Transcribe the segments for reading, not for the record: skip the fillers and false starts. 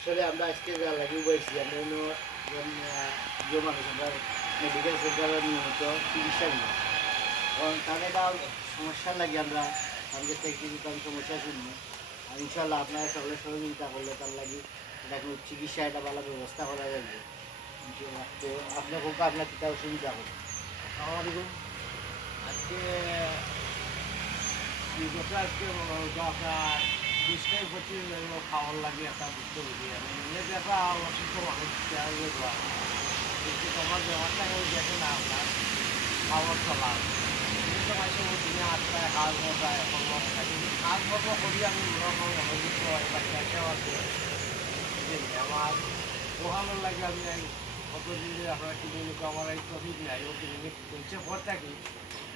আসলে আমরা আজকে যা লাগি বলছি আমরা জমা আমরা মেডিকেল সেন্টারে নিয়মিত চিকিৎসা নিই কারণ তাদের সমস্যা লাগে আমরা আমাদের থেকে কিন্তু আমি সমস্যা শুনি আর ইনশাল্লাহ আপনারা সকলে সহযোগিতা করলে তার লাগে এটা কোনো চিকিৎসা এটা ভালো ব্যবস্থা করা যাবে তো আপনার হোক আপনার কিতা অসুবিধা হবে। আসসালামাইকুম। আজকে আজকে আপনার 20-25 খাওয়ার লাগে একটা বুঝতে বুঝি আমি এমনিতে একটা অসুস্থ মানুষ কিন্তু তোমার ব্যবহারটা কেউ দেখে না আপনার খাওয়ার চলা মাসে দিনে 8টায় কাজ মতায় এখন কিন্তু কাজ কর্ম করি আমি অভিযুক্ত হয় বাচ্চাকেও আছে আমার ওখানোর লাগে আমি কতদিন ধরে আপনার ক্লিনিক আমার এই টপিক নাই ও ক্লিনিক চলছে পর থাকি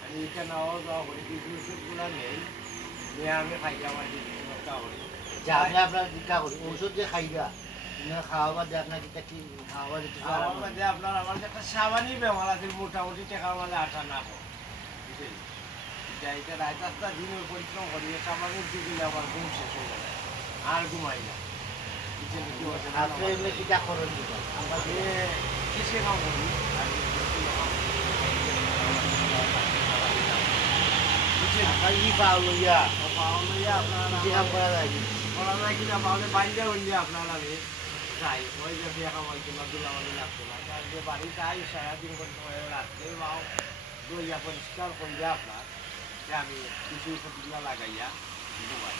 আমি এটা নেওয়া যাওয়া করি কিছু ওষুধগুলো নেই নিয়ে আমি খাই আমার চিকিৎসা করি যে আপনি আপনার টিকা করি ওষুধ যে খাইবা খাওয়া বাদে আপনার কিতা কি খাওয়া বাদে আমার মধ্যে আপনার আমার একটা সাবানি বেমার আছে মোটামুটি টাকার মাঝে আটা না বুঝলি এটা রাত 8টা দিনের পরিশ্রম করি সাবানের দিকে আমার ঘুম শেষ হয়ে যাবে আর ঘুমাই না আপনি এগুলো কিতা করেন আমরা কিসে কাম করি আপনার ই পাও লইয়া কি কাম করা যায় করা যায় কিনা পাওয়ালে বাইরে হইলে আপনার আমি যাই ওই যে বিয়া কামাই কিংবা দুলামালি লাগতো না কারণ যে বাড়ি যাই সারাদিন রাত্রে পাও দইয়া পরিষ্কার করিয়া আপনার যে আমি কিছু সবজিগুলো লাগাইয়া ঘুমাই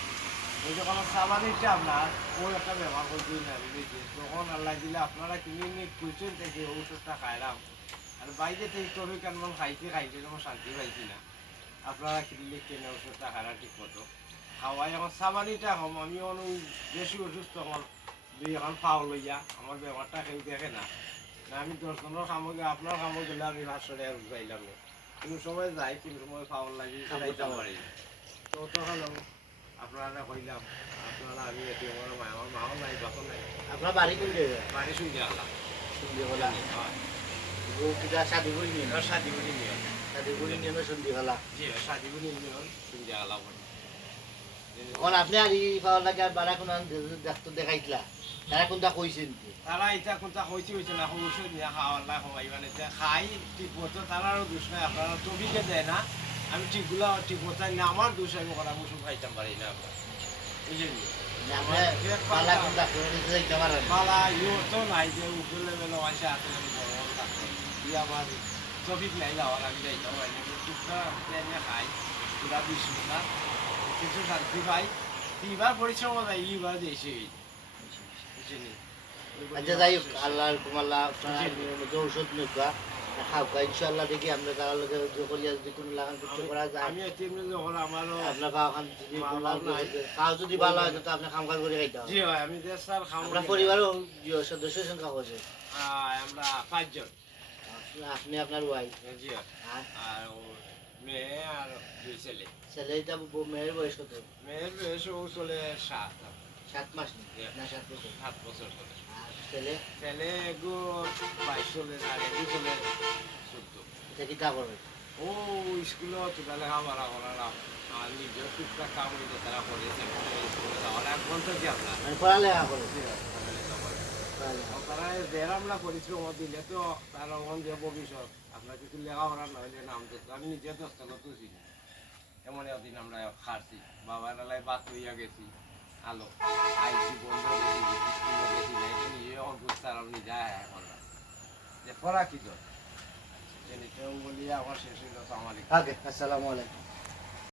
ওই যখন আমার সাবানিটা আপনার ওই একটা ব্যবহার করতে নিয়েছে তখন আল্লাহ দিলে আপনারা কিনে নিয়ে কুইচেন থেকে ওষুধটা খাইলাম আর বাইরে থেকে তবে কেন খাইতে যেমন শান্তি পাইছি না আপনারা কিনলে কেনে ওষুধটা খারা ঠিক মতো খাওয়াই এখন সাবানিটা হম আমি বেশি অসুস্থ আমার দুই এখন পাও লইয়া আমার ব্যাপারটা কেউ দেখে না আমি 10 জনের সামগ্রী আপনার সামগ্রী গেলে আমি 500 টাকা চাইলাম না কোনো সময় যাই কোনো সময় পাওয়ার লাগি যাইতে পারি তো হলো আপনারা কইলাম আপনারা আমি এটি আমার মাও নাই বাপও নাই আপনার বাড়ি কোন জায়গায় বাড়ি শুনতে গেলাম সন্ধিখোলা ও কিতা শাদি করি নিয়ে শাদি করি নিয়ে শাদি করি নিয়ে সন্ধিখোলা জি শাদি করি নিয়ে শুনতে গেলাম এখন আপনি আর ই পাওয়ার লাগে আর বাড়া কোনো ডাক্তার দেখাইতলা তারা কোনটা কইছেন তারা এটা কোনটা হয়েছে না ওষুধ নিয়ে খাওয়ার না খাওয়াই মানে খাই ঠিক মতো তারারও দোষ নাই আপনারা টবিকে দেয় না আমি ঠিকগুলো ঠিক মতো না আমার দোষ আমি করা ওষুধ খাইতাম পারি না আপনার বুঝলেন পালা ইও তো নাই যে উপর লেভেলও আসে আসে আমি বড় বড় ডাক্তার দিয়ে আমার টপিক নাই যাওয়ার আমি যাইতাম পারি টুকটা খাই পুরা 20 মিনিট কিছু শান্তি পাই তিনবার পরিশ্রম যায় এইবার দিয়েছে বুঝলেন আচ্ছা যাই হোক আল্লাহ কুমাল্লাহ ঔষধ নিকা খাওয়া ইনশাল্লাহ দেখি আমরা তার লোকের করিয়া যদি কোনো লাগান করতে করা যায় আমি যখন আমারও আপনার খাওয়াখান যদি খাওয়া যদি ভালো হয় তো আপনি খাম খাল করে খাইতে হবে জি হয় আমি যে স্যার খাওয়া আপনার পরিবারও সদস্য সংখ্যা হয়েছে আমরা 5 জন আপনি আপনার ওয়াইফ জি আর মেয়ে আর 2 ছেলে ছেলেটা মেয়ের বয়স কত মেয়ের বয়স চলে 7 মাস না 7 বছর 7 বছর চলে আর ছেলে ছেলে এগো 22 চলে আর এগো চলে 14 এটা কি তা করবে ও স্কুলে তোরা লেখাপড়া করালাম আর নিজের টুকটাক কাম হইতে তারা করেছে স্কুলে যাওয়ার 1 ঘন্টা কি আপনার মানে পড়ালেখা করে তারা বেরামলা পরিশ্রম দিলে তো তার ওখান দিয়ে ভবিষ্যৎ আপনার কিছু লেখাপড়া নইলে নাম তো আমি নিজে দশতলা তো ছিলাম এমন একদিন আমরা খাচ্ছি বাবার এলাকায় বাদ হইয়া গেছি আলো আইসি বন্ধ গেছি স্কুলে গেছি না এটা নিজে অদ্ভুত তার আমি নিজে এখন যে পড়া কি তো বলিয়া আমার শেষ হইল তো আমার আসসালামু আলাইকুম।